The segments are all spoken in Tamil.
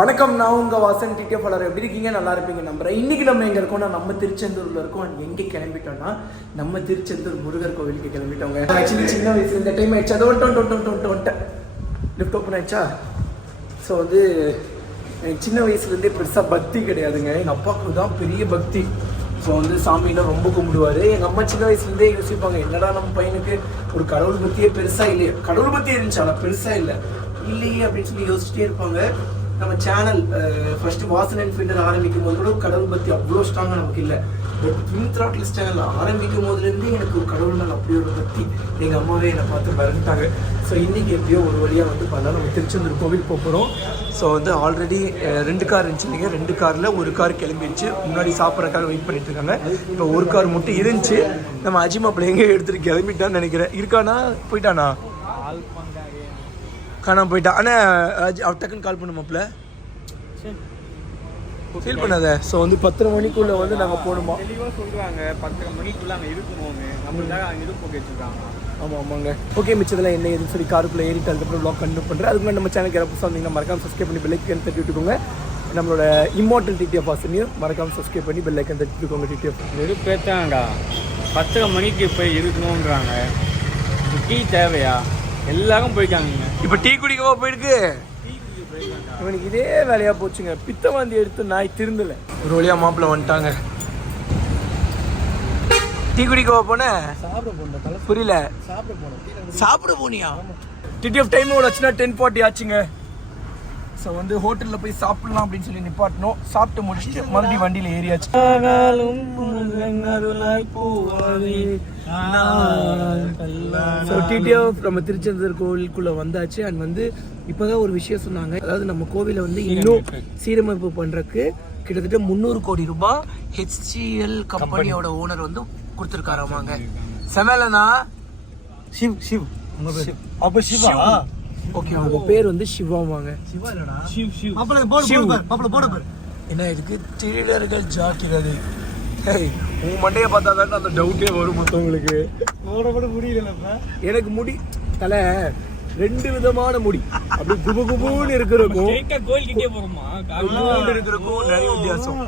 வணக்கம், நான் உங்கள் வாசன் டிடிஎஃப் ஃபாலோவர். எப்படி இருக்கீங்க? நல்லா இருப்பீங்க நம்புறேன். இன்றைக்கி நம்ம எங்கே இருக்கோம்னா நம்ம திருச்செந்தூரில் இருக்கோம். எங்கே கிளம்பிட்டோம்னா நம்ம திருச்செந்தூர் முருகர் கோவிலுக்கு கிளம்பிட்டோங்க. ஆக்சுவலி சின்ன வயசுல இந்த டைம் ஆயிடுச்சு, அதை வந்துட்டோம் லிஃப்ட் ஓப்பன் ஆயிடுச்சா. ஸோ வந்து எனக்கு சின்ன வயசுலேருந்தே பெருசாக பக்தி கிடையாதுங்க. எங்கள் அப்பாவுக்கு தான் பெரிய பக்தி. ஸோ வந்து சாமியெலாம் ரொம்ப கும்பிடுவார். எங்கள் அம்மா சின்ன வயசுலேருந்தே யோசிப்பாங்க, என்னடா நம்ம பையனுக்கு ஒரு கடவுள் பற்றியே பெருசாக இல்லையே. கடவுள் பற்றியே இருந்துச்சு ஆனால் பெருசாக இல்லையே அப்படின்னு சொல்லி யோசிச்சுட்டே இருப்பாங்க. நம்ம சேனல் ஃபர்ஸ்ட் வாசன் அண்ட் ஃபிண்டர் ஆரம்பிக்கும் போது கூட கடவுள் பற்றி அவ்வளோ ஸ்ட்ராங்காக நமக்கு இல்லை. பட் ட்வின் த்ராட்டில்ஸ் சேனல் ஆரம்பிக்கும் போதுலேருந்து எனக்கு ஒரு கடவுள் மேலே அப்படி ஒரு பக்தி. எங்கள் அம்மாவே என்னை பார்த்து பறந்துட்டாங்க. ஸோ இன்றைக்கி எப்படியோ ஒரு வழியாக வந்து பார்த்தா நம்ம திருச்செந்தூர் கோவில் போகிறோம். ஸோ வந்து ஆல்ரெடி 2 கார் இருந்துச்சு இல்லைங்க. 2 காரில் ஒரு கார் கிளம்பிடுச்சு. முன்னாடி சாப்பிட்றக்காக வெயிட் பண்ணிட்டு இருக்காங்க. இப்போ ஒரு கார் மட்டும் இருந்துச்சு. நம்ம அஜிமாப்பில் எங்கே எடுத்துகிட்டு கிளம்பிட்டான்னு நினைக்கிறேன். இருக்கானா போயிட்டானா? காணாம போயிட்டான். ஆனால் டக்குன்னு கால் பண்ணுமாப்பில் ஃபீல் பண்ணாத. ஸோ வந்து 10:30 மணிக்குள்ளே வந்து நாங்கள் போகணுமா? தெளிவாக சொல்கிறாங்க 10:30 மணிக்குள்ளே அங்கே இருக்கணும்னு. நம்மளுக்காக அங்கே இது போக வச்சுருக்காங்க. ஆமாங்க. ஓகே, மிச்சத்தில் என்ன ஏதுன்னு சொல்லி காருக்குள்ளே ஏறிட்டு அதுக்கப்புறம் வ்ளாக் கண்டினியூ பண்ணுறேன். அதுக்கு நம்ம சேனலுக்கு யாராவது புதுசாக வந்தீங்கன்னா மறக்காம சப்ஸ்கிரைப் பண்ணி பெல் ஐக்கன் தட்டி விட்டுக்கோங்க. நம்மளோட இம்மார்டல் டிடிஎஃப் வாசனையும் மறக்காம சப்ஸ்கிரைப் பண்ணி பெல் ஐக்கன் தட்டி விட்டுக்கோங்க. டிடிஎஃப் வெறுப்பேற்றாங்கடா. 10:30 மணிக்கு போய் இருக்கணுன்றாங்க. டீ தேவையா? எல்லாரும் போயிருக்காங்க. இப்போ டீ குடிக்கவா போயிருக்கு? இவனுக்கு இதே வேலையாக போச்சுங்க. பித்தவாந்தி எடுத்து நாய் திருந்தலை. ஒரு வழியாக மாப்பிள்ளை வந்துட்டாங்க. டீ குடிக்கவா போனேன்? சாப்பிட போனேன். புரியல. சாப்பிட போனியா? டிடிஎஃப் டைம் எவ்வளோ ஆச்சுன்னா 10:40 ஆச்சுங்க. ஸோ வந்து ஹோட்டலில் போய் சாப்பிட்லாம் அப்படின்னு சொல்லி நிப்பாட்டணும். சாப்பிட்டு முடிச்சுட்டு மறுபடியும் வண்டியில் ஏறியாச்சு. ஸோ டிடிஎஃப் நம்ம திருச்செந்தூர் கோவிலுக்குள்ளே வந்தாச்சு. அண்ட் வந்து இப்போதான் ஒரு விஷயம் சொன்னாங்க. அதாவது நம்ம கோவிலை வந்து இன்னும் சீரமைப்பு பண்ணுறதுக்கு கிட்டத்தட்ட 300 கோடி ரூபாய் HCL கம்பெனியோட ஓனர் வந்து கொடுத்துருக்காராமாங்க. செமேலனா சிவ் அப்போ சிவா. ஓகே, அவங்க பேர் வந்து சிவாவாங்க. என்ன இதுக்கு திருடர்கள் ஜாக்கிறது? உன் மண்டையை பார்த்தா தான் அந்த டவுட்டே வரும் மற்றவங்களுக்கு. முடியல எனக்கு முடி தலை 2 விதமான முடி. அப்படி குபுகுபுன்னு இருக்கிறக்கும் இருக்கிறக்கும் நிறைய வித்தியாசம்.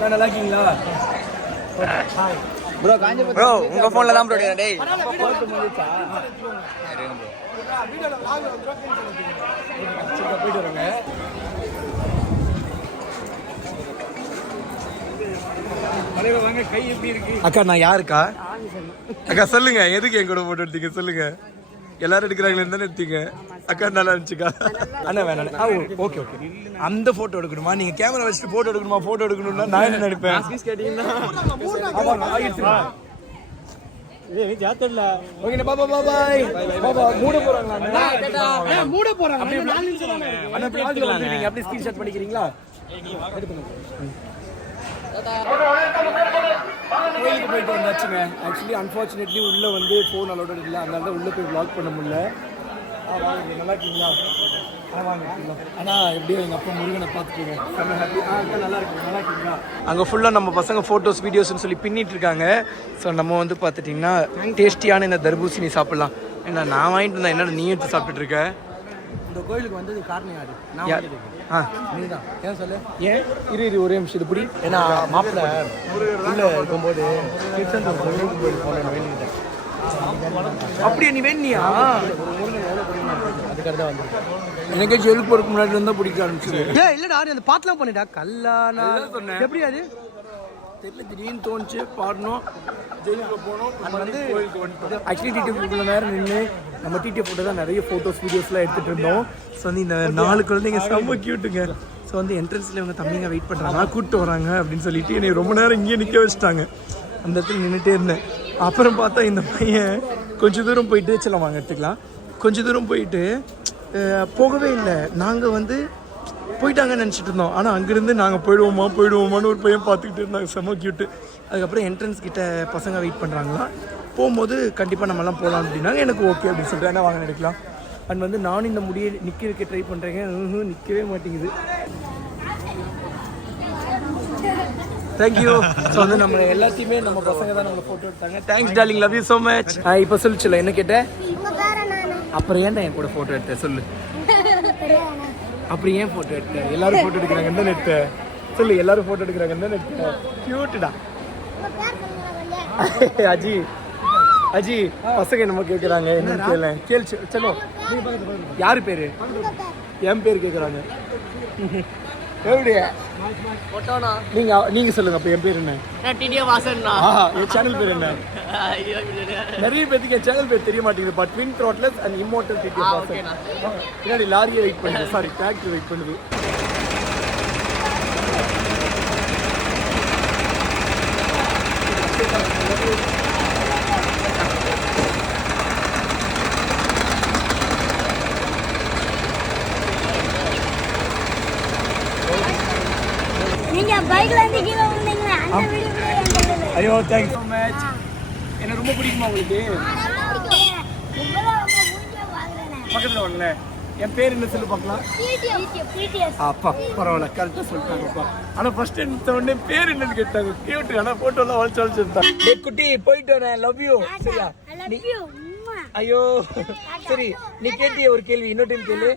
நல்லா இருக்கீங்களா ப்ரோ? உங்க போன்ல தான் ப்ரோ டேய். போயிட்டு வரேங்க. கை எப்படி இருக்கு அக்கா? நான் யாருக்கா அக்கா? சொல்லுங்க, எதுக்கு என் கூட போட்டோ எடுத்தீங்க சொல்லுங்க. எல்லாரும் எடுக்கிறாங்களே தானே எடுத்தீங்க. அக்கா நல்லா இருந்துச்சுக்கா. அண்ணா வேணாம். ஓகே அந்த போட்டோ எடுக்கணுமா? நீங்க கேமரா வச்சுட்டு போட்டோ எடுக்கணுமா? போட்டோ எடுக்கணும்னா நான் என்ன நினைப்பேன்? அப்படியே ஸ்கிரீன்ஷாட் பண்ணிக்கிறீங்களா? கோயிலுக்கு போயிட்டு வந்தாச்சுங்க. ஆக்சுவலி அன்ஃபார்ச்சுனேட்லி உள்ளே வந்து ஃபோன் அலோட இல்லை. அதனால தான் உள்ளே போய் வ்ளாக் பண்ண முடியல. வாங்க, நல்லா இருக்கீங்களா? வாங்க. ஆனால் எப்படியோ எங்கள் அப்பா முருகனை பார்த்துக்கோங்க. செம்ம ஹாப்பி. அக்கா நல்லா இருக்கு. நல்லா இருக்கீங்களா? அங்கே ஃபுல்லாக நம்ம பசங்க ஃபோட்டோஸ் வீடியோஸ்னு சொல்லி பின்னிட்டு இருக்காங்க. ஸோ நம்ம வந்து பார்த்துட்டிங்கன்னா டேஸ்டியான இந்த தர்பூசணி சாப்பிட்லாம். ஏன்னா நான் வாங்கிட்டு வந்தேன். என்னோட நீ எடுத்து சாப்பிட்டுட்டு இருக்க. இந்த கோயிலுக்கு வந்தது காரணம் யாரு? நீதான். ஏன் சொல்லு. ஏன் இரு ஒரே நிமிஷம் இது புடி. ஏன்னா மாப்பிள்ளை உள்ள இருக்கும்போது திருச்செந்தூர் கோயிலுக்கு போகணும் வேண்டிக்கிட்டேன். அப்படியே நீ வேணியா? அதுக்காக தான் வந்து எனக்கு ஜெயிலுக்கு போறதுக்கு முன்னாடி இருந்தால் பிடிக்க ஆரம்பிச்சு. இல்லடா அந்த பாட்டுலாம் பண்ணிட்டா கல்லானா சொன்னேன். எப்படி அது தெரியல, திடீர்னு தோணுச்சு பாடணும். ஜெயிலுக்கு போனோம். அது வந்து ஆக்சுவலி டிடிஎஃப் நேரம் நின்று நம்ம டிடிஎஃப் ஃபோட்டோ தான் நிறைய ஃபோட்டோஸ் வீடியோஸ்லாம் எடுத்துகிட்டு இருந்தோம். ஸோ வந்து இந்த 4 குழந்தைங்க செம்ம கியூட்டுங்க. ஸோ வந்து என்ட்ரன்ஸில் இவங்க தம்பிங்க வெயிட் பண்ணுறாங்க, கூப்பிட்டு வராங்க அப்படின்னு சொல்லிட்டு என்னை ரொம்ப நேரம் இங்கேயே நிற்க வச்சுட்டாங்க. அந்த இடத்துல நின்றுட்டே இருந்தேன். அப்புறம் பார்த்தா இந்த பையன் கொஞ்சம் தூரம் போயிட்டு செல்லம் வாங்க எடுத்துக்கலாம். கொஞ்சம் தூரம் போயிட்டு போகவே இல்லை. நாங்கள் வந்து போயிட்டாங்கன்னு நினச்சிட்டு இருந்தோம். ஆனால் அங்கேருந்து நாங்கள் போயிடுவோமான்னு ஒரு பையன் பார்த்துக்கிட்டு இருந்தாங்க. செம்ம கியூட்டு. அதுக்கப்புறம் என்ட்ரன்ஸ் கிட்ட பசங்க வெயிட் பண்ணுறாங்களா. போகும்போது கண்டிப்பாக நம்மலாம் போகலாம் அப்படின்னாங்க. எனக்கு ஓகே அப்படின்னு சொல்லிட்டு என்ன வாங்க எடுக்கலாம். அண்ட் வந்து நானும் இந்த முடியை நிற்க வைக்க ட்ரை பண்ணுறேங்க. நிற்கவே மாட்டேங்குது. தேங்க்யூ. ஸோ வந்து நம்ம எல்லாத்தையுமே நம்ம பசங்க தான் நம்ம ஃபோட்டோ எடுத்தாங்க. Thanks darling, love you so much. இப்போ சொல்லிச்சுல என்ன கேட்டேன், அப்புறம் ஏன்டா என் கூட ஃபோட்டோ எடுத்தேன் சொல்லு. அப்புறம் ஏன் ஃபோட்டோ எடுத்தேன்? எல்லாரும் ஃபோட்டோ எடுக்கிறாங்க தான் எடுத்தேன் சொல்லு. எல்லாரும் ஃபோட்டோ எடுக்கிறாங்க தான் எடுத்தேன். கியூட்டுடா அஜி. அஜி பசங்க நம்ம கேட்குறாங்க என்ன கேள்வி சொல்லு. யாரு பேரு? என் பேர் கேட்குறாங்க. எப்படி நீங்க சொல்லுங்க. அப்ப என் பேர் என்ன? என் சேனல் பேர் என்ன? நிறைய பேருக்கு என் சேனல் பேர் தெரிய மாட்டேங்குது. But twin Throttlers and immortal TTF Vasan. பின்னாடி லாரியை வெயிட் பண்ணுது, சாரி டிராக்டர் வெயிட் பண்ணுது. நீங்க பைக்ல இருந்து கீழ விழுந்தீங்களே அந்த வீடியோ. ஐயோ தேங்க்ஸ் ஸோ மச். என்ன ரொம்ப பிடிக்குமா உங்களுக்கு? பக்கத்தில் வாங்கல. என் பேர் என்ன சொல்லி பார்க்கலாம். அப்பா பரவாயில்ல, கரெக்டாக சொல்லிட்டாங்கப்பா. ஆனால் ஃபர்ஸ்ட் எடுத்த உடனே பேர் என்னன்னு கேட்டாங்க. கியூட். ஆனால் ஃபோட்டோலாம் வளைச்சு வளைச்சு எடுத்தாங்க. குட்டி போயிட்டு வரேன், லவ் யூ. சரியா? ஐயோ சரி, நீ கேட்டிய ஒரு கேள்வி, இன்னொரு டைம் கேளு.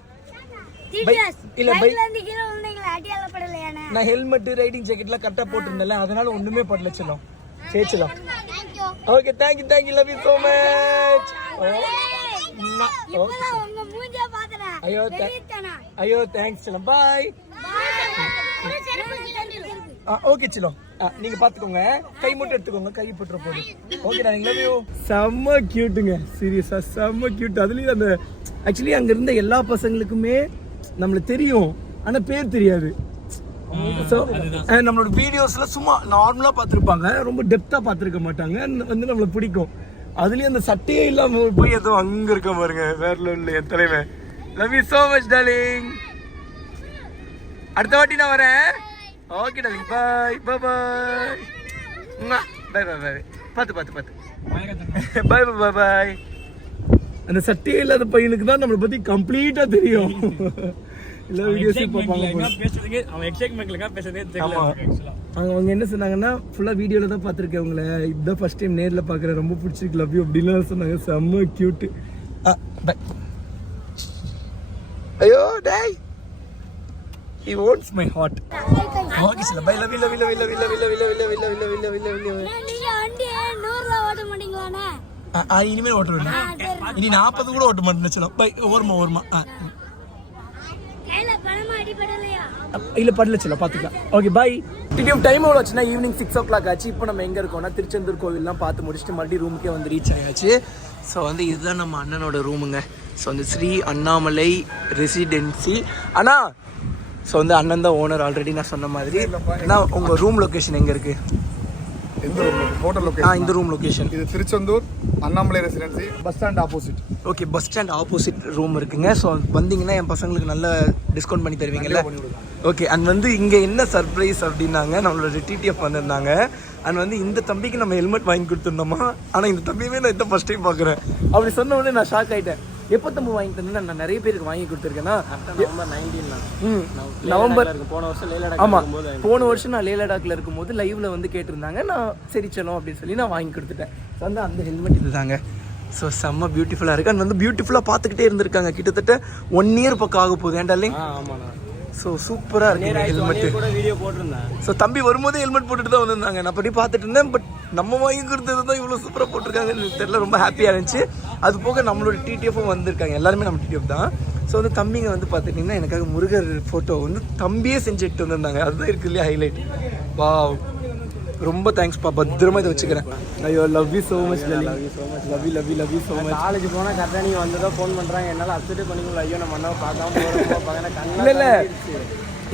இல்ல பைக்ல இருந்து கீழ விழுந்தீங்களே அடியால படலையானே. நான் ஹெல்மெட் ரைடிங் ஜாக்கெட்லாம் கரெக்ட்டா போட்டுருந்தேன்ல, அதனால ஒண்ணுமே படல. செல்லம் சேச்சலாம். Okay thank you love you so much. இப்போதான் உங்க மூஞ்சிய பார்த்தேனா. ஐயோ தேங்க்ஸ் செல்லம். பை. ஓகே செல்லம், நீங்க பாத்துக்கோங்க. கை மட்டும் எடுத்துக்கோங்க, கை போட்டுற போது. Okay darling, love you. செம்ம கியூட்டுங்க, சீரியஸா செம்ம கியூட். அதுலயும் அந்த ஆக்சுவலி அங்க இருந்த எல்லா பசங்களுக்குமே நம்மள தெரியும், ஆனா பேர் தெரியாது. ஸோ நம்மளோட வீடியோஸ்ல சும்மா நார்மலா பார்த்துருப்பாங்க, ரொம்ப டெப்தா பார்த்துருக்க மாட்டாங்க. வந்து நம்மளை பிடிக்கும். அதுலயும் அந்த சட்டையே இல்லாம போய் எதுவும் அங்க இருக்க பாருங்க, வேற லெவல்ல என் தலைவன். Love you so much darling. அடுத்த வாட்டி நான் வரேன். Okay darling, bye bye bye bye bye bye. பார்த்து பை பை பை. அந்த சட்டையே இல்லாத பையனுக்கு தான் நம்மளை பத்தி கம்ப்ளீட்டா தெரியும். எல்லா வீடியோஸையும் பார்ப்பாங்க. அவங்க என்ன சொன்னாங்கன்னா, ஃபுல்லா வீடியோல தான் பார்த்துருக்கேன் உங்களை, இதுதான் ஃபர்ஸ்ட் டைம் நேர்ல பார்க்குறேன், ரொம்ப பிடிச்சிருக்கு லவ் யூ அப்படின்லாம் சொன்னாங்க. செம்ம கியூட். ஐயோ டேய், he wants my heart. Okay sir, bye. Love you love you love you love you love you love you love you love you love you love you love you. நீங்க வண்டி 100ல ஓட்ட மாட்டீங்களானே? இனிமேல் ஓட்டுறேன். இனி 40 கூட ஓட்ட மாட்டேன்னு சொல்லலாம். பை. ஓரமா கையில பணமா அடி படலையா? இல்ல படல, சொல்ல பாத்துக்கலாம். Okay bye. டிடிஎஃப் டைம் எவ்வளோ ஆச்சுன்னா ஈவினிங் 6 o'clock ஆச்சு. இப்போ நம்ம எங்கே இருக்கோம்னா திருச்செந்தூர் கோவில்லாம் பார்த்து முடிச்சுட்டு மறுபடியும் ரூமுக்கே வந்து ரீச் ஆயாச்சு. ஸோ வந்து இதுதான் நம்ம அண்ணனோட ரூமுங்க. ஸோ வந்து ஸ்ரீ அண்ணாமலை ரெசிடென்சி அண்ணா. ஸோ வந்து அண்ணன் தான் ஓனர் ஆல்ரெடி நான் சொன்ன மாதிரி. அண்ணா உங்கள் ரூம் லொக்கேஷன் எங்கே இருக்குது? இந்த ரூம் ஹோட்டல் லொகேஷன். இந்த ரூம் லொகேஷன் இது Tiruchendur Annamalai residency, bus stand opposite. Okay, bus stand opposite room இருக்குங்க. ஸோ வந்தீங்கன்னா என் பசங்களுக்கு நல்ல டிஸ்கவுண்ட் பண்ணி தருவீங்கல்ல? ஓகே. அண்ட் வந்து இங்கே என்ன சர்ப்ரைஸ் அப்படின்னாங்க, நம்மளோட டிடிஎஃப் வந்திருந்தாங்க. அண்ட் வந்து இந்த தம்பிக்கு நம்ம ஹெல்மெட் வாங்கி கொடுத்துருந்தோமா, ஆனால் இந்த தம்பியுமே நான் இதான் ஃபர்ஸ்ட் டைம் பார்க்குறேன். அப்படி சொன்ன உடனே நான் ஷாக் ஆகிட்டேன். எப்போ தம்பி வாங்கி தந்தேன்னா, நான் நிறைய பேருக்கு வாங்கி கொடுத்துருக்கேன்னா நவம்பர் போன வருஷம். ஆமாம், போன வருஷம் நான் லே லடாக்ல இருக்கும்போது லைவ்ல வந்து கேட்டிருந்தாங்க. நான் சரி செல்லும் அப்படின்னு சொல்லி நான் வாங்கி கொடுத்துட்டேன். ஸோ வந்து அந்த ஹெல்மெட் இது தாங்க. ஸோ செம்ம பியூட்டிஃபுல்லாக இருக்குது. அண்ட் வந்து பியூட்டிஃபுல்லாக பார்த்துக்கிட்டே இருந்திருக்காங்க. கிட்டத்தட்ட 1 year பக்கம் ஆக போகுது. ஏன்டா இல்லைங்க? ஸோ சூப்பராக இருக்குது ஹெல்மெட்டு. வீடியோ போட்டிருந்தேன். ஸோ தம்பி வரும்போதே ஹெல்மெட் போட்டுட்டு தான் வந்திருந்தாங்க. நான் பண்ணி பார்த்துட்டு இருந்தேன். பட் நம்ம வாங்கி கொடுத்தது தான் இவ்வளோ சூப்பராக போட்டிருக்காங்கன்னு தெரியல. ரொம்ப ஹாப்பியாக இருந்துச்சு. அது போக நம்மளோட டிடிஎஃப்பும் வந்திருக்காங்க. எல்லாருமே நம்ம டிடிஎஃப் தான். ஸோ வந்து தம்பிங்க வந்து பார்த்துட்டிங்கன்னா எனக்காக முருகர் ஃபோட்டோ வந்து தம்பியே செஞ்சுட்டு வந்திருந்தாங்க. அதுதான் இருக்கு இல்லையா ஹைலைட். வாவ், ரொம்ப தேங்க்ஸ்ப்பா. பத்திரமா இதை வச்சுக்கிறேன். ஐயோ love you so much. Love you so much. Love you love you love you so much. College போனால் கரெக்டாக நீங்கள் வந்ததாக ஃபோன் பண்ணுறாங்க. என்னால் அப்செட்டே பண்ணிக்கல. ஐயோ நம்ம அண்ணாவை பார்க்காம இல்லை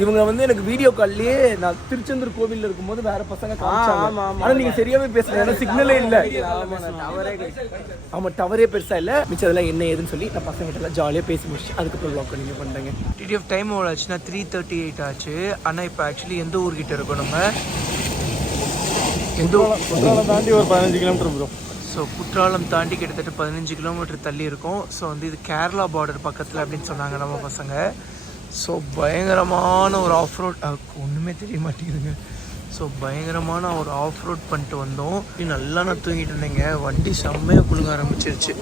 இவங்க வந்து எனக்கு வீடியோ கால்லேயே நான் திருச்செந்தூர் கோவிலில் இருக்கும்போது வேற பசங்க காமிச்சாங்க. ஆனால் நீங்கள் சரியாகவே பேசல, ஏன்னா சிக்னலே இல்லை. ஆமாம், டவரே பெருசாக இல்லை. மிச்சம் அதெல்லாம் என்ன ஏதுன்னு சொல்லி நான் பசங்கிட்ட எல்லாம் ஜாலியாக பேசி முடிச்சு அதுக்கப்புறம் லாக் நீங்கள் பண்ணுறேங்க. டிடிஎஃப் டைம் எவ்வளோ ஆச்சுன்னா 3:38 ஆச்சு. ஆனால் இப்போ ஆக்சுவலி எந்த ஊர்கிட்ட இருக்கோம் நம்ம? குற்றாலம் தாண்டி ஒரு 15 கிலோமீட்டர் வரும். ஸோ குற்றாலம் தாண்டி கிட்டத்தட்ட 15 கிலோமீட்டர் தள்ளி இருக்கும். ஸோ வந்து இது கேரளா பார்டர் பக்கத்தில் அப்படின்னு சொன்னாங்க நம்ம பசங்க. ஸோ பயங்கரமான ஒரு ஆஃப் ரோட், ஒன்றுமே தெரிய மாட்டேங்குதுங்க. ஸோ பயங்கரமான ஒரு ஆஃப் ரோட் பண்ணிட்டு வந்தோம். நல்லா நான் தூங்கிட்டு இருந்தேங்க. வண்டி செம்மையாக குலுங்க ஆரம்பிச்சிருச்சு.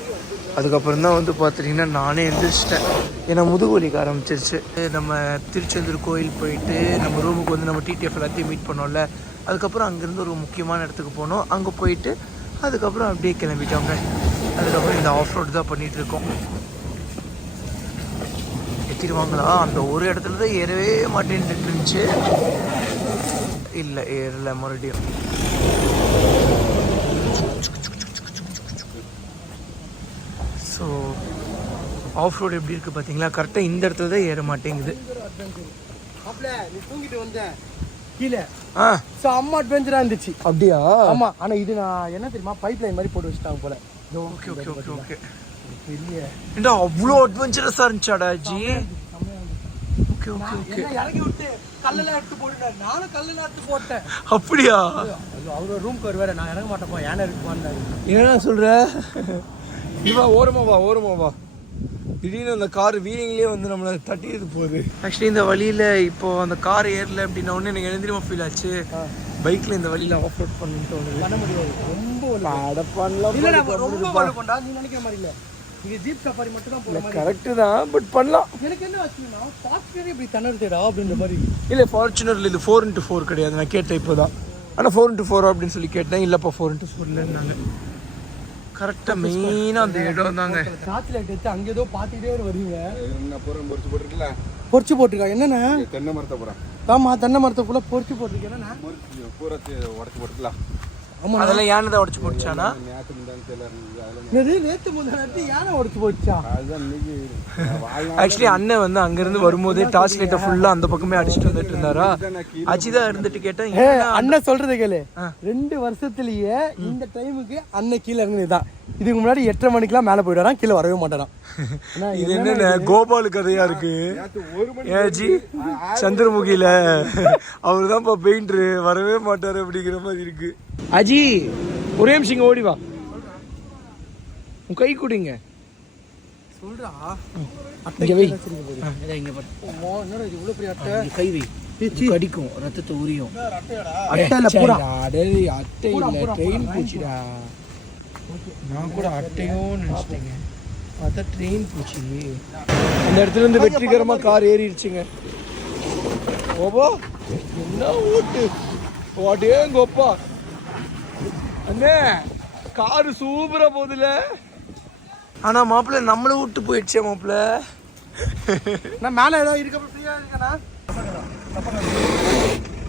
அதுக்கப்புறம் தான் வந்து பார்த்துட்டிங்கன்னா நானே எழுந்திரிச்சிட்டேன். ஏன்னா முதுகு வலிக்க ஆரம்பிச்சிருச்சு. நம்ம திருச்செந்தூர் கோயில் போயிட்டு நம்ம ரூமுக்கு வந்து நம்ம டிடிஎஃப் எல்லாத்தையும் மீட் பண்ணோம்ல. அதுக்கப்புறம் அங்கேருந்து ஒரு முக்கியமான இடத்துக்கு போனோம். அங்கே போயிட்டு அதுக்கப்புறம் அப்படியே கிளம்பிட்டோங்க. அதுக்கப்புறம் இந்த ஆஃப் ரோடு தான் பண்ணிகிட்ருக்கோம். ஏற்றிடுவாங்களா? அந்த ஒரு இடத்துல தான் ஏறவே மாட்டேன்ட்டு இருந்துச்சு. இல்லை ஏறல மறுபடியும். ஸோ ஆஃப் ரோடு எப்படி இருக்குது பார்த்தீங்களா? கரெக்டாக இந்த இடத்துல தான் ஏற மாட்டேங்குது. நீ தூங்கிட்டு வந்தேன் கீழே. அம்மா அட்வென்ச்சரா இருந்துச்சு. அப்படியா? ஆமா. ஆனா இது நான் என்ன தெரியுமா, பைப் லைன் மாதிரி போட்டு வச்சுட்டாங்க போல. Okay okay okay okay. பெரிய ஏண்டா அவ்வளோ அட்வென்ச்சரஸாக இருந்துச்சாடா ஜி? Okay okay okay. இறங்கி விட்டு கல்லெல்லாம் எடுத்து போட்டுட்டாரு. நானும் கல்லெல்லாம் எடுத்து போட்டேன். அப்படியா? அவரோட ரூம்க்கு வருவாரு. நான் இறங்க மாட்டேப்பா, யானை இருக்குமான்னு. என்ன சொல்ற? இவா ஓரமா வா. திடீர்னு அந்த கார் வீலிங்லேயே வந்து நம்மளை தட்டியது போகுது. ஆக்சுவலி இந்த வழியில் இப்போ அந்த கார் ஏறல அப்படின்னா ஒன்று எனக்கு எழுந்திரமா ஃபீல் ஆச்சு. பைக்கில் இந்த வழியில் ஆஃப் ரோட் பண்ணிட்டு பண்ண முடியாது. ரொம்ப ரொம்ப வலுக்கொண்டா நீ நினைக்கிற மாதிரி இல்லை. நீங்க ஜீப் சஃபாரி மட்டும் தான் போகலாம். கரெக்டு தான், பட் பண்ணலாம். எனக்கு என்ன ஆச்சுன்னா ஃபாஸ்ட்வேர் இப்படி தண்ணறுதேடா அப்படின்ற மாதிரி. இல்லை ஃபார்ச்சுனரில் இது 4x4 கிடையாது. நான் கேட்டேன் இப்போ தான். ஆனால் 4x4 அப்படின்னு சொல்லி கேட்டேன். இல்லைப்பா 4x4 இல்லைன்னாங்க. கரெக்டாக மெயினாக அந்த இடம் தாங்க. டார்ச் லைட் எடுத்து அங்கே ஏதோ பார்த்துக்கிட்டே வருவீங்க. பொறிச்சு பொறிச்சு போட்டிருக்கா என்னண்ணா? தென்னை மரத்தை போகிறேன். ஆமாம், தென்னை மரத்தை ஃபுல்லாக பொறிச்சு போட்டிருக்கேன். என்னண்ணா பூரத்தை உடச்சி போட்டுக்கலாம். ஆமாம், அதெல்லாம் யானை தான் உடச்சி போட்டுச்சானா? நேற்று முந்தா நேரத்து யானை உடச்சி போட்டுச்சா? ஆக்சுவலி அண்ணன் வந்து அங்கேருந்து வரும்போதே டார்ச் லைட்டை ஃபுல்லாக அந்த பக்கமே அடிச்சுட்டு வந்துட்டு இருந்தாரா. அஜிதா இருந்துட்டு கேட்டேன். அண்ணன் சொல்றது கேளு. 2 வருஷத்துலயே இந்த டைமுக்கு அண்ணன் கீழே இறங்குதான். இதுக்கு முன்னாடி 8:30 மணிக்கெல்லாம் மேலே போயிடாராம், கீழே வரவே மாட்டாராம். இது என்ன கோபால் கதையா இருக்கு? ஏஜி சந்திரமுகியில அவரு தான்ப்பா பெயிண்டரு, வரவே மாட்டாரு அப்படிங்கிற மாதிரி இருக்கு. அஜி ஒரே நிமிஷம் ஓடி வா, உன் கை குடிங்க. சொல்றா இங்க வை. இவ்வளவு பெரிய அட்டை. கை வை, கடிக்கும், ரத்தத்தை உரியும். அட்டை இல்ல பூரா. அட்டை இல்ல, ட்ரெயின் பூச்சிடா. நான் கூட அட்டையும் நினைச்சிட்டேங்க, பார்த்தா ட்ரெயின் பூச்சி. அந்த இடத்துல இருந்து வெற்றிகரமா கார் ஏறிடுச்சுங்க. ஓபோ என்ன ஓட்டு வாடேங்கப்பா அண்ணே, காரு சூப்பரா போகுதுல. ஆனா மாப்பிள்ள நம்மள விட்டு போயிடுச்சே மாப்பிள்ள. நான் மேல ஏதோ இருக்க ஃப்ரீயா இருக்கனா?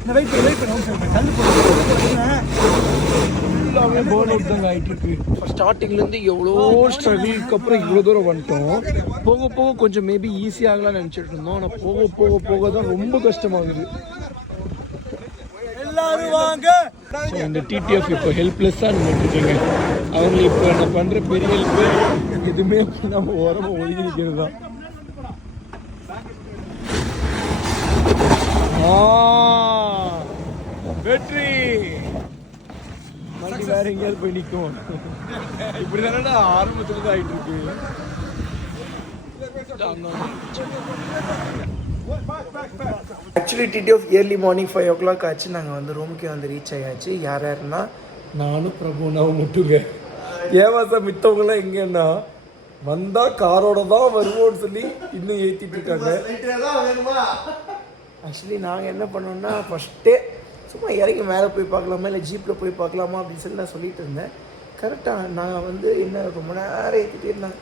நான் வெயிட் பண்ணு தள்ளு போறேன். ஃபுல்லாவே பர்ன் அவுட் தாங்க ஆயிட்டு இருக்கு. ஸ்டார்டிங்ல இருந்து எவ்வளோ ஸ்ட்ரகிளுக்கு அப்புறம் இவ்வளோ தூரம் வந்துட்டோம். போக போக கொஞ்சம் மேபி ஈஸியாகலாம் நினச்சிட்டு இருந்தோம். ஆனால் போக போக போக தான் ரொம்ப கஷ்டமாகுது. எல்லாரும் வாங்க. இந்த டிடிஎஃப் இப்போ ஹெல்ப்லெஸ்ஸாக நின்றுட்டுருக்கீங்க. அவங்க இப்போ நான் பண்ணுற பெரிய ஹெல்ப்பு எதுவுமே நம்ம ஓரமாக ஒதுங்கி நிற்கிறது தான். வெற்றி மறுபடி வேற எங்கேயாவது போய் நிற்கும். இப்படி தானே ஆரம்பத்துல தான் ஆகிட்டு இருக்கு. Actually TTF early morning 5 o'clock ஆச்சு. நாங்கள் வந்து ரூமுக்கே வந்து ரீச் ஆயாச்சு. யார் யாருன்னா நானும் பிரபுனாவும் மட்டுங்க. ஏவாசா மித்தவங்களாம் எங்கன்னா வந்தால் காரோட தான் வருவோன்னு சொல்லி இன்னும் ஏற்றிட்டு இருக்காங்க. ஆக்சுவலி நாங்கள் என்ன பண்ணோம்னா ஃபஸ்ட்டே சும்மா இறங்கி மேலே போய் பார்க்கலாமா இல்லை ஜீப்பில் போய் பார்க்கலாமா அப்படின்னு சொல்லி நான் சொல்லிட்டு இருந்தேன். கரெக்டாக நான் வந்து என்ன ரொம்ப நேரம் ஏற்றிட்டே இருந்தேன்.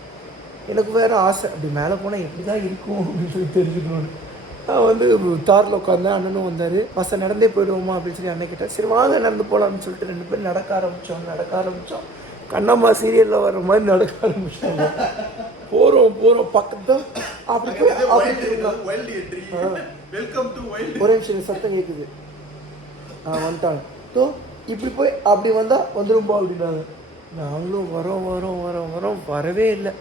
எனக்கு வேறு ஆசை, அப்படி மேலே போனால் எப்படி தான் இருக்கும் அப்படின்னு சொல்லி தெரிஞ்சுக்கணும்னு. நான் வந்து தாரில் உட்காந்தேன். அண்ணனும் வந்தார். பசங்க நடந்தே போயிடுவோமா அப்படின்னு சொல்லி அண்ணன் கேட்டேன். சரி வாங்க நடந்து போகலாம் அப்படின்னு சொல்லிட்டு 2 பேரும் நடக்க ஆரம்பித்தோம். கண்ணம்மா சீரியலில் வர்ற மாதிரி நடக்க ஆரம்பிச்சாங்க. போகிறோம் பக்கத்தில் அப்படி ஒரே நிமிஷம் சத்தம் கேட்குது. வந்துட்டாங்க. ஸோ இப்படி போய் அப்படி வந்தால் வந்துடும்பா அப்படின்னாங்க. நாங்களும் வரோம் வரவே இல்லை.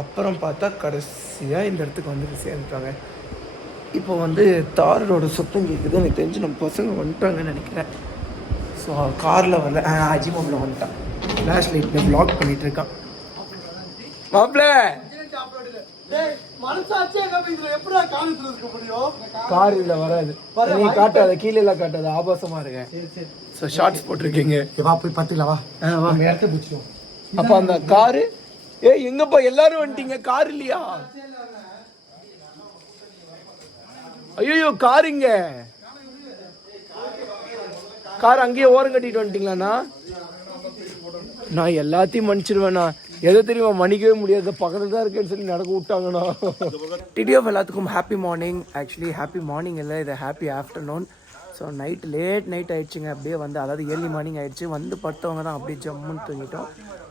அப்புறம் பார்த்தா கடைசியாக இந்த இடத்துக்கு வந்துட்டு சேர்ந்துட்டாங்க. இப்போ வந்து தாரோட சத்தம் கேட்குது. எனக்கு தெரிஞ்சு நம்ம பசங்க வந்துட்டாங்கன்னு நினைக்கிறேன். ஸோ காரில் வரல, அஜிமாவில் வந்துட்டான். ஃப்ளாஷ் லைட்டில் வ்ளாக் பண்ணிகிட்டு இருக்கான். மாப்பிள்ள மனசாட்சியே நம்ம இதுல எப்படா காலத்துல இருக்க முடியும்? கார் இதுல வராது. நீ காட்டாத, கீழே எல்லாம் காட்டாத, ஆபாசமா இருக்கேன். ஸோ ஷார்ட்ஸ் போட்டிருக்கீங்க. வா போய் பத்தில வா. வா. நம்ம இடத்த பிடிச்சிடும். அப்ப அந்த காரு எங்கப்பா எல்லாரும் வந்துட்டீங்க? கார் இல்லையா? ஐயோ காருங்க, கார் அங்கேயே ஓரம் கட்டிட்டு வந்துட்டீங்களாண்ணா? நான் எல்லாத்தையும் மன்னிச்சிருவேண்ணா. எதை தெரியுமா, மன்னிக்கவே முடியாது, பக்கத்துல தான் இருக்கேன்னு சொல்லி நடக்க விட்டாங்கண்ணா. டிடிஎஃப் எல்லாத்துக்கும் happy morning. Actually happy morning இல்லை, இது happy afternoon. So late night ஆயிடுச்சுங்க. அப்படியே வந்து அதாவது ஏர்லி மார்னிங் ஆயிடுச்சு. வந்து படுத்தவங்க தான் அப்படியே ஜம்முன்னு தூங்கிட்டோம்.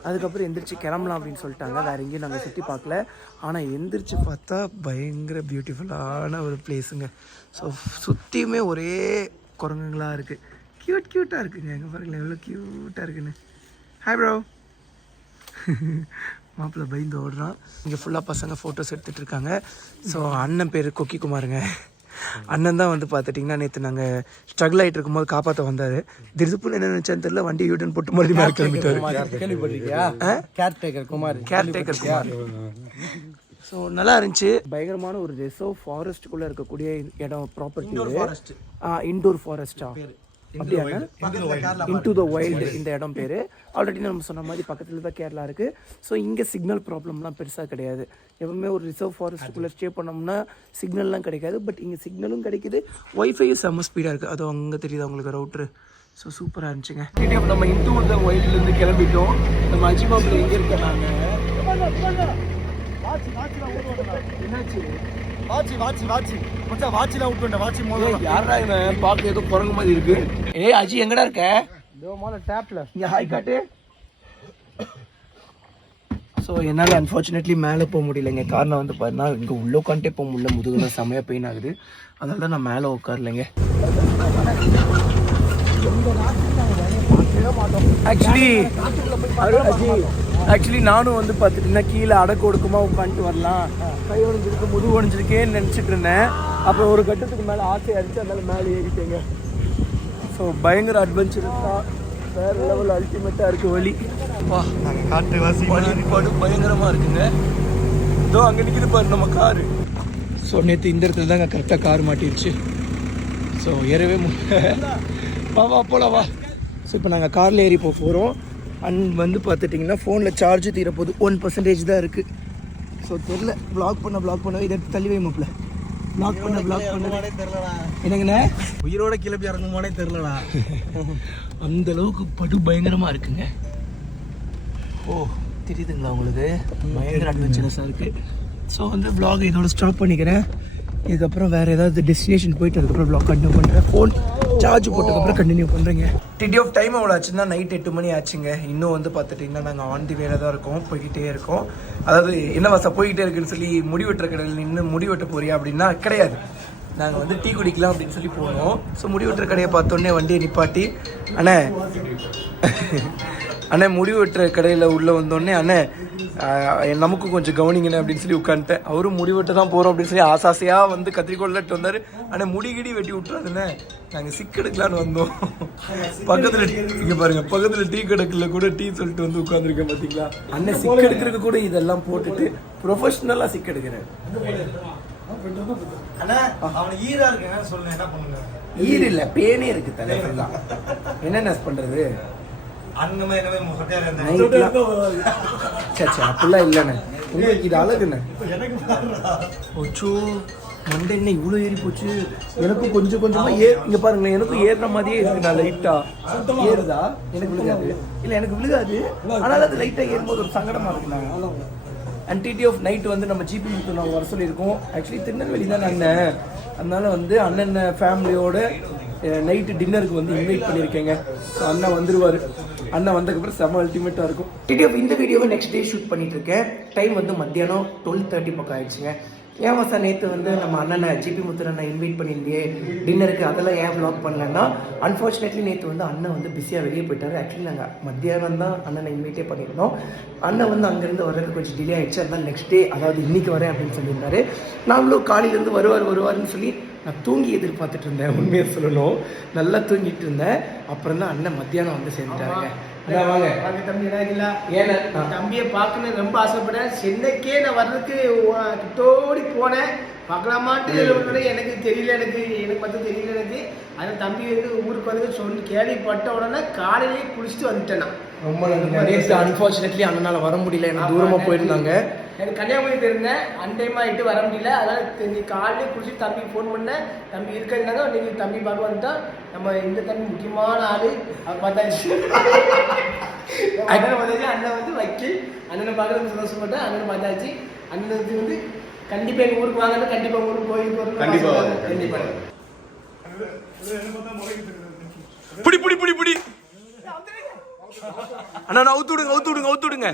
அதுக்கப்புறம் எந்திரிச்சு கிளம்பலாம் அப்படின்னு சொல்லிட்டாங்க. வேறு எங்கேயும் நாங்கள் சுற்றி பார்க்கல. ஆனால் எந்திரிச்சு பார்த்தா பயங்கர பியூட்டிஃபுல்லான ஒரு பிளேஸுங்க. ஸோ சுற்றியுமே ஒரே குரங்குங்களாக இருக்குது. க்யூட்டாக இருக்குங்க. எங்கே பாருங்களேன் எவ்வளோ க்யூட்டாக இருக்குன்னு. Hi bro. மாப்பிள்ளை பயந்து ஓடுறான். இங்கே ஃபுல்லாக பசங்க ஃபோட்டோஸ் எடுத்துகிட்டு இருக்காங்க. ஸோ அண்ணன் பேர் கொக்கி குமாருங்க. அண்ணன் தான் வந்து பார்த்துட்டிங்கன்னா நேற்று நாங்கள் ஸ்ட்ரகிள் ஆகிட்டு இருக்கும்போது காப்பாற்ற வந்தார். திருப்புன்னு என்ன நினச்சான்னு தெரியல, வண்டி யூட்டன் போட்டு மாதிரி மேலே கிளம்பிட்டாரு. கேள்விப்பட்டிருக்கியா? கேர்டேக்கர் குமார். ஸோ நல்லா இருந்துச்சு. பயங்கரமான ஒரு ரிசர்வ் ஃபாரஸ்ட்டுக்குள்ளே இருக்கக்கூடிய இடம், ப்ராப்பர்ட்டி. இன்டோர் ஃபாரஸ்ட்டா அப்படியாங்க? இன்டு த வைல்டு இந்த இடம் பேர். ஆல்ரெடி நம்ம சொன்ன மாதிரி பக்கத்தில் தான் கேரளா இருக்குது. ஸோ இங்கே சிக்னல் ப்ராப்ளம்லாம் பெருசாக கிடையாது. எப்பவுமே ஒரு ரிசர்வ் ஃபாரஸ்ட்டுக்குள்ளே ஸ்டே பண்ணோம்னா சிக்னல்லாம் கிடைக்காது. பட் இங்கே சிக்னலும் கிடைக்குது, ஒய்ஃபையும் செம்ம ஸ்பீடாக இருக்குது. அதுவும் அங்கே தெரியுது அவங்களுக்கு ரவுட்ரு. ஸோ சூப்பராக இருந்துச்சுங்க. நம்ம இன்டு த வைல்டுலேருந்து கிளம்பிட்டோம். நம்ம அஜிபாபில் எங்கே இருக்க நாங்கள்? என்னாச்சு? யாரா இவன் பார்க்க ஏதோ குரங்கு மாதிரி இருக்கு. அஜி எங்கடா இருக்க? டேப்ல இங்க ஹாய் காட்டு. ஸோ என்னால் அன்ஃபார்ச்சுனேட்லி மேலே போக முடியலைங்க. காரணம் வந்து பார்த்தீங்கன்னா இங்கே உள்ளே உட்காந்துட்டே போக முடியல, முதுகுல செமையாக பெயின் ஆகுது. அதனால தான் நான் மேலே உட்காரலைங்க. ஆக்சுவலி நானும் வந்து பார்த்துட்டிங்கன்னா கீழே அடக்கு ஒடுக்கமா உட்காந்துட்டு வரலாம், கை உடஞ்சிருக்கு முதுகு உடஞ்சிருக்கேன்னு நினச்சிட்டு இருந்தேன். அப்புறம் ஒரு கட்டத்துக்கு மேலே ஆசை அடிச்சு அதனால மேலே ஏறிட்டேங்க. ஸோ பயங்கர அட்வென்ச்சரஸாக வேறு லெவல் அல்டிமேட்டாக இருக்குது. வலி படு பயங்கரமாக இருக்குங்க. இதோ அங்கே நிற்கிது பாரு நம்ம காரு. ஸோ நேற்று இந்த இடத்துல தாங்க கரெக்டாக கார் மாட்டிடுச்சு. ஸோ ஏறவே வா போலாம் வா. ஸோ இப்போ நாங்கள் காரில் ஏறி போக போகிறோம். அண்ட் வந்து பார்த்துட்டிங்கன்னா ஃபோனில் சார்ஜ் தீரப்போது 1% தான் இருக்குது. ஸோ தெரில, ப்ளாக் பண்ண இதை தள்ளி வை மாப்பிள்ள. ப்ளாக் பண்ண என்னங்கண்ணே, உயிரோட கிளப்பி இறங்குமானே தெரிலடா. அந்த அளவுக்கு படு பயங்கரமாக இருக்குங்க. ஓ தெரியுதுங்களா உங்களுக்கு? பயங்கர அட்வென்ச்சரஸாக இருக்குது. ஸோ வந்து வ்ளாக் இதோட ஸ்டாப் பண்ணிக்கிறேன். இதுக்கப்புறம் வேறு ஏதாவது டெஸ்டினேஷன் போயிட்டு அதுக்கப்புறம் வ்ளாக் கண்டினியூ பண்ணுறேன். ஃபோன் சார்ஜ் போட்டதுக்கப்புறம் கண்டினியூ பண்ணுறேங்க. டிடிஎஃப் டைம் எவ்வளோ ஆச்சுன்னா நைட் 8 மணி ஆச்சுங்க. இன்னும் வந்து பார்த்துட்டிங்கன்னா நாங்கள் ஆன் தி வேலை தான் இருக்கோம், போய்கிட்டே இருக்கோம். அதாவது என்ன வாசா போய்கிட்டே இருக்குன்னு சொல்லி முடி வெட்டுற கடையில் நின்று முடி வெட்ட போறியா அப்படின்னா கிடையாது, நாங்கள் வந்து டீ குடிக்கலாம் அப்படின்னு சொல்லி போனோம். ஸோ முடி வெட்டுற கடையை பார்த்தோன்னே வண்டியை நிப்பாட்டி, அண்ணே முடி வெட்டுற கடையில் உள்ளே வந்தோடனே அண்ணே நமக்கு கொஞ்சம் கவனிங்கண்ணே அப்படின்னு சொல்லி உட்காந்துட்டேன். அவரும் முடி வெட்ட தான் போகிறோம் அப்படின்னு சொல்லி ஆசாசையாக வந்து கத்திரிக்கோள்லட்டு வந்தார். ஆனால் முடிகிடி வெட்டி விட்டுறாதுண்ணே, நாங்கள் சிக்கு எடுக்கலான்னு வந்தோம். பக்கத்தில் இங்கே பாருங்கள், பக்கத்தில் டீ கடைக்கில் கூட டீ சொல்லிட்டு வந்து உட்காந்துருக்கேன் பார்த்தீங்களா. அண்ணன் சிக்கு எடுக்கிறதுக்கு கூட இதெல்லாம் போட்டுட்டு ப்ரொஃபஷ்னலாக சிக்கு எடுக்கிறேன். ஈர் இல்லை, பேனே இருக்குது தலைவர் தான். என்னென்ன பண்ணுறது? அப்படிலாம் இல்லைண்ணே, உங்களுக்கு இது அழகுண்ணே. ஓச்சோ மண்டை என்ன இவ்வளோ ஏறி போச்சு. எனக்கும் கொஞ்சம் கொஞ்சமாக இங்கே பாருங்களேன், எனக்கும் ஏறுற மாதிரியே இருக்குண்ணா. லைட்டாக ஏறுதா? எனக்கு விழுகாது. இல்லை எனக்கு விழுகாது, ஆனால் அது லைட்டாக ஏறும்போது ஒரு சங்கடமாக இருக்குண்ணா. அண்ட் டிடிஎஃப் நைட்டு வந்து நம்ம ஜிபி முத்து நாங்கள் வர சொல்லியிருக்கோம். ஆக்சுவலி திருநெல்வேலி தான் அண்ணன், அதனால வந்து அண்ணன் ஃபேமிலியோட நைட்டு டின்னருக்கு வந்து இன்வைட் பண்ணியிருக்கேங்க. ஸோ அண்ணன் வந்துடுவார். அண்ணன் வந்ததுக்கப்புறம் செம்ம அல்டிமேட்டாக இருக்கும். டிடிஎஃப் இந்த வீடியோவை நெக்ஸ்ட் டே ஷூட் பண்ணிட்டு இருக்கேன். டைம் வந்து மத்தியானம் 12:30 பக்கம் ஆயிடுச்சுங்க. ஏன் வாசா நேற்று வந்து நம்ம அண்ணனை ஜிபி முத்துரண்ணை இன்வைட் பண்ணியிருந்தே டின்னருக்கு, அதெல்லாம் ஏன் வ்ளாக் பண்ணலன்னா அன்ஃபார்ச்சுனேட்லி நேற்று வந்து அண்ணன் வந்து பிஸியாக வெளியே போயிட்டார். ஆக்சுவலி நாங்கள் மத்தியானம் தான் அண்ணனை இன்வைட்டே பண்ணியிருந்தோம். அண்ணன் வந்து அங்கேருந்து வர்றதுக்கு கொஞ்சம் டிலே ஆகிடுச்சு. அதனால் நெக்ஸ்ட் டே, அதாவது இன்றைக்கி வரேன் அப்படின்னு சொல்லியிருந்தாரு. நாங்களும் காலையிலேருந்து வருவார்னு சொல்லி நான் தூங்கி எதிர்பார்த்துட்டு இருந்தேன். உண்மையாக சொல்லணும், நல்லா தூங்கிட்டு இருந்தேன். அப்புறம் தான் அண்ணன் மத்தியானம் வந்து சேர்ந்துட்டாருங்க. வாங்க வாங்க தம்பி என்ன ஏன்னா தம்பியை பார்க்கணும்னு ரொம்ப ஆசைப்பட்டேன். சென்னைக்கே நான் வர்றதுக்கு கிட்டோடி போனேன். பார்க்கலாமான்ட்டு எனக்கு தெரியல, எனக்கு மட்டும் தெரியல எனக்கு. ஆனால் தம்பி வந்து ஊருக்கு வந்து சொல்லி கேள்விப்பட்ட உடனே காலையிலேயே குளிச்சுட்டு வந்துட்டேன் நான். ரொம்ப நன்றி. அன்ஃபார்ச்சுனேட்லி அண்ணனால வர முடியல, எனக்கு தூரமா போயிருந்தாங்க. எனக்கு கன்னியாகுமரி போயிருந்தேன், அன்டைம் ஆகிட்டு வர முடியல. அதனால நீ காலையிலே குளிச்சுட்டு தம்பிக்கு ஃபோன் பண்ணேன். தம்பி இருக்கிறதுனால நீங்கள் தம்பி பார்க்க வந்துட்டோம். நம்ம இந்த தம்பி முக்கியமான ஆளு அவர் பார்த்தாச்சு. அண்ணன் பார்த்தாச்சு. அண்ணன் வந்து வக்கீல். அண்ணனை பார்க்கறது சந்தோஷப்பட்டேன். அண்ணனை பார்த்தாச்சு. அண்ணனுக்கு வந்து கண்டிப்பா எங்க ஊருக்கு வாங்க, கண்டிப்பா ஊருக்கு கோயிலுக்கு வரணும். கண்டிப்பா புடி புடி புடி புடி அண்ணா அவுத்து விடுங்க, அவுத்து விடுங்க, அவுத்து விடுங்க.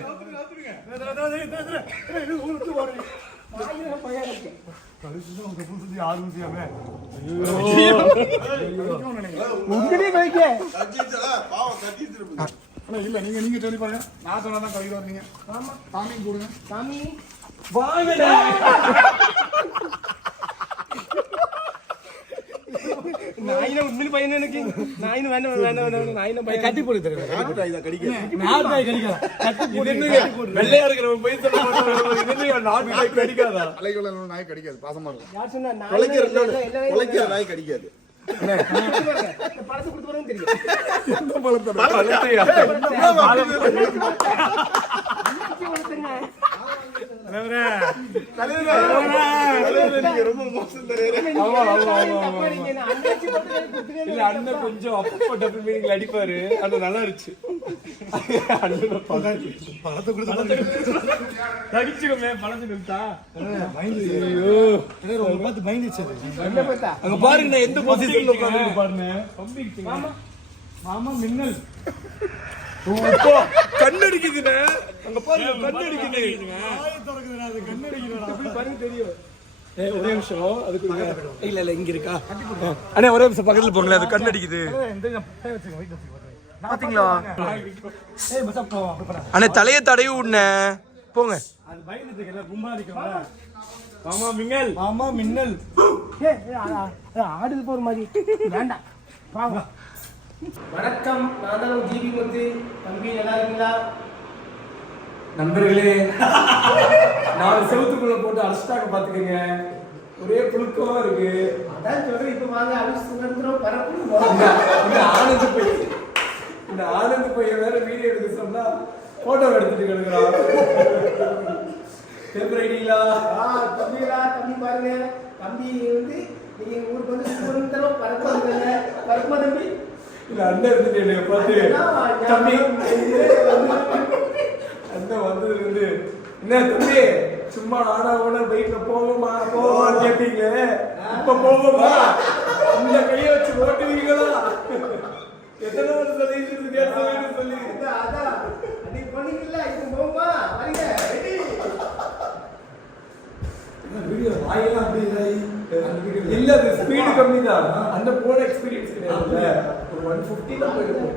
இல்ல நீங்க சொல்லி பாருங்க. நான் சொன்னாதான் கவிதை வரீங்க. சாமி போடுங்க. சாமி வாங்கடா. நாயின உண்மையில பையன் எனக்கு நாயின வேண்டாம் பையன் கட்டி போடு தெரியும். வெள்ளையா இருக்கிறவன் போய் சொல்ல மாட்டான். நாய் கடிக்காதா? அலைக்குள்ள நாய் கடிக்காது, பாசமா இருக்கும். யார் சொன்னா? நாய் கடிக்காது. பழத்தை கொடுத்து வரவும் தெரியும். ரொம்ப மோசம் அண்ணன் கொஞ்சம் அப்பப்போ டபுள் மீனிங்ல அடிப்பாரு. அது நல்லா இருந்துச்சு. பழத்தை கொடுத்து தடிச்சுக்கோமே பழத்தை கொடுத்தா பார்த்து பயந்துச்சு. அங்க பாருங்க நான் எந்த பொசிஷன்ல உட்கார்ந்து பாருங்க. மாமா மின்னல் கண்ணடிக்குதுண்ணே. அங்க பாருங்க கண்ணடிக்குது. ஒரே நிமிஷம் அதுக்கு இல்ல இல்ல இங்க இருக்கா அண்ணே, ஒரே நிமிஷம் பக்கத்துல போங்களேன். அது கண்ணடிக்குது பாத்தீங்களா? அண்ணே தலையை தடவி விடுனே போங்க. அது பயந்துட்டு எல்லாம் கும்பா நிக்கிறோம்ல. மாமா மின்னல் மாமா மின்னல் ஆடுது போற மாதிரி வேண்டாம். வாங்க. வணக்கம், நான் தான் ஜிபி முத்து. தம்பி நல்லா இருக்கீங்களா? நண்பர்களே, 4 செவத்துக்குள்ள போட்டு அடிச்சிட்டாங்க பாத்துக்கங்க. ஒரே புழுக்கமா இருக்கு. அதான் சொல்றேன், இப்ப வாங்க அரிசி சுதந்திரம் பரப்புன்னு இந்த ஆனந்த் பையன் வேற வீடியோ எடுக்க சொன்னா போட்டோ எடுத்துட்டு கிடக்குறான். டெம்பரரிங்களா? தம்பிகளா, தம்பி பாருங்க. தம்பி வந்து நீங்க ஊருக்கு வந்து சுதந்திரம் பரப்புமா தம்பி? இல்ல அண்ணன் இருந்துட்டு என்னைய பார்த்து தம்பி அண்ணன் வந்ததுல இருந்து என்ன தம்பி சும்மா ஆனா ஓட பைக்ல போவோமா கேட்டீங்க. இப்ப போவோமா? இந்த கையை வச்சு ஓட்டுவீங்களா? எத்தனை வருஷம் சொல்லி அதான் அன்னைக்கு பண்ணீங்கல்ல, இது போமா வரீங்க. இல்ல அது ஸ்பீடு கம்மி தான். அந்த போன எக்ஸ்பீரியன்ஸ் கிடையாதுல்ல. ஒரு 150 தான் போயிருக்கும்.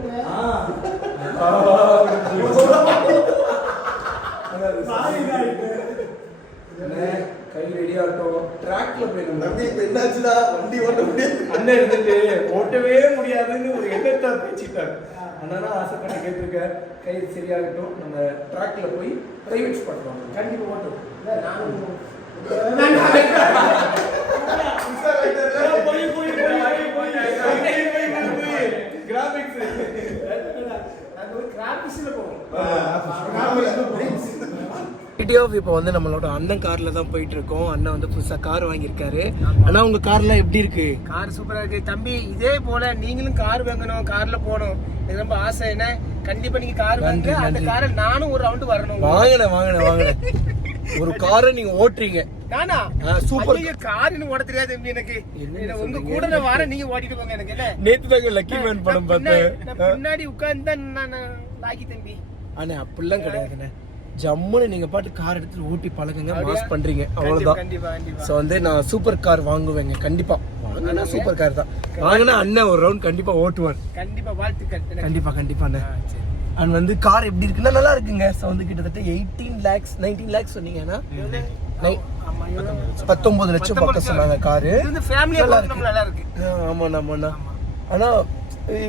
கை ரெடி ஆகட்டும். ட்ராக்ல போயிடும். என்னாச்சுடா? வண்டி ஓட்ட முடியாது. அண்ணன் இருந்துட்டு ஓட்டவே முடியாதுன்னு ஒரு எண்ணத்தை பேசிட்டாரு. அண்ணா ஆசைப்பட்ட கேட்டிருக்க. கை சரியாகட்டும். நம்ம ட்ராக்ல போய் பிரைவேட் பண்றோம். கண்டிப்பா ஓட்டும். நானும் இப்போ வந்து நம்மளோட அண்ணன் கார்ல தான் போயிட்டு இருக்கோம். அண்ணன் வந்து புதுசா கார் வாங்கியிருக்காரு. ஆனா உங்க கார்ல எப்படி இருக்கு? கார் சூப்பரா இருக்கு தம்பி. இதே போல நீங்களும் கார் வாங்கணும், கார்ல போகணும். எனக்கு ரொம்ப ஆசை. என்ன கண்டிப்பா நீங்க கார் வாங்க. அந்த காரை நானும் ஒரு ரவுண்ட் வரணும். வாங்கினேன். ஒரு காரை நீங்க ஓட்டுறீங்க. நானா? சூப்பர். கார் இன்னும் ஓட தெரியாது தம்பி எனக்கு. உங்க கூட நான் வரேன், நீங்க ஓட்டிட்டு போங்க. எனக்கு என்ன நேத்து தான் லக்கி மேன் படம் பார்த்தேன். பின்னாடி உட்கார்ந்து நான் லாக்கி தம்பி. அண்ணே அப்படிலாம் கிடையாதுண்ணே. ஜம்முன்னு நீங்க பாட்டு கார் எடுத்து ஓட்டி பழகுங்க. மாஸ் பண்றீங்க அவ்வளவுதான். சோ வந்து நான் சூப்பர் கார் வாங்குவேங்க. கண்டிப்பா வாங்கினா சூப்பர் கார் தான் வாங்கினா அண்ணன் ஒரு ரவுண்ட் கண்டிப்பா ஓட்டுவான். கண்டிப்பா வாழ்த்துக்கள். கண்டிப்பா அண்ணே. அண்ட் வந்து கார் எப்படி இருக்குன்னா நல்லா இருக்குங்க. ஸோ வந்து கிட்டத்தட்ட 18 lakhs 19 lakhs சொன்னீங்கன்னா 19 லட்சம் பக்கம் சொன்னாங்க காரு. நல்லா இருக்கு. ஆமாண்ணா. ஆனா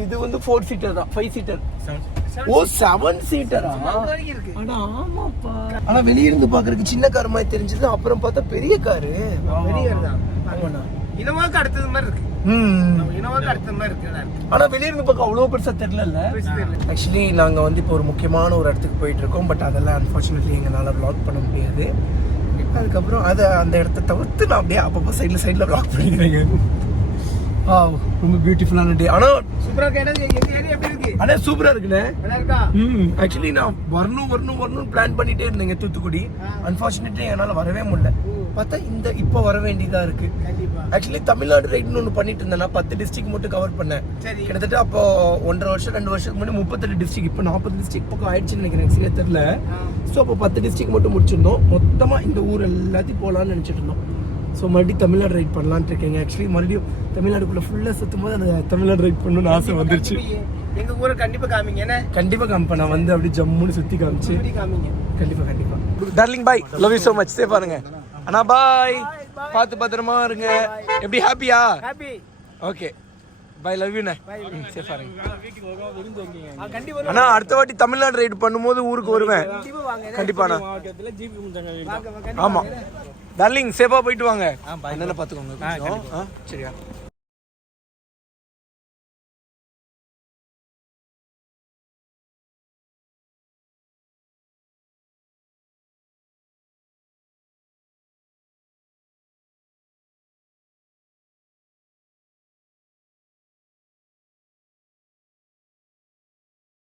இது வந்து 4 சீட்டர் தான், 5 சீட்டர் ஓ 7 சீட்டரா? இருக்கு. அட ஆமாப்பா. ஆனா வெளிய இருந்து பாக்குறதுக்கு சின்ன கார் மாதிரி தெரிஞ்சது, அப்புறம் பார்த்தா பெரிய காரு. பெரிய கார் தான். ஆமாண்ணா. இனோவாக்கு அடுத்தது மாதிரி இருக்கு. இனோவாக்கு அடுத்த மாதிரி இருக்கு. ஆனா வெளிய இருந்து பார்க்க அவ்வளவு பெருசா தெரியல. ஆக்சுவலி நாங்க வந்து இப்போ ஒரு முக்கியமான ஒரு இடத்துக்கு போயிட்டு இருக்கோம். பட் அதெல்லாம் அன்பார்ச்சுனேட்லி எங்களால vlog பண்ண முடியாது. அதுக்கப்புறம் அந்த இடத்த தவிர்த்து நான் அப்படியே அப்பப்போ சைடில் vlog பண்ணிக்கிறேங்க. ரொம்ப பியூட்டிஃபுல்லான டே. ஆனா சூப்பரா இருக்கு. எங்க ஏரியா எப்படி இருக்கு? ஆனா சூப்பரா இருக்குண்ணே. நல்லா இருக்கா? ஆக்சுவலி நான் வரணும் பிளான் பண்ணிட்டே இருந்தேங்க தூத்துக்குடி. அன்பார்ச்சுனேட்லி என்னால வரவே முடியல. பார்த்தா இப்போ வர வேண்டியதா இருக்கு. ஆக்சுவலி தமிழ்நாடு ரைட்னு ஒன்று பண்ணிட்டு இருந்தேன். 10 டிஸ்ட்ரிக்ட் மட்டும் கவர் பண்ணேன். கிட்டத்தட்ட அப்போ 1.5 வருஷம் 2 வருஷத்துக்கு முன்னாடி 38 டிஸ்ட்ரிக்ட், இப்போ 40 டிஸ்ட்ரிக்ட் பக்கம் ஆயிடுச்சுன்னு நினைக்கிறேன், சரியா தெரியல. ஸோ அப்போ 10 டிஸ்ட்ரிக்ட் மட்டும் முடிச்சிருந்தோம். மொத்தமா இந்த ஊர் எல்லாத்தையும் போகலான்னு நினைச்சிட்டு இருந்தோம். ஸோ மறுபடியும் தமிழ்நாடு ரைட் பண்ணலான்ட்டு இருக்கேங்க. ஆக்சுவலி மறுபடியும் தமிழ்நாடுக்குள்ள ஃபுல்லாக சுற்றும் போது அந்த தமிழ்நாடு ரைட் பண்ணணும்னு ஆசை வந்துருச்சு. எங்க ஊரை கண்டிப்பா காமிங்க. என்ன கண்டிப்பா காமிப்பேன். நான் வந்து அப்படியே ஜம்முன்னு சுற்றி காமிச்சு காமிங்க. கண்டிப்பா. Darling bye, love you so much. சேஃபா இருங்க அண்ணா. பாய். பார்த்து பத்திரமா இருங்க. எப்படி ஹாப்பியா? ஹாப்பி. ஓகே பாய், லவ் யூண்ணே. சேஃபா இருங்க கண்டிப்பா அண்ணா. அடுத்த வாட்டி தமிழ்நாடு ரைடு பண்ணும்போது ஊருக்கு வருவேன் கண்டிப்பாண்ணா. ஆமா டார்லிங், சேஃபா போயிட்டு வாங்க. என்னென்ன பார்த்துக்கோங்க. சரியா?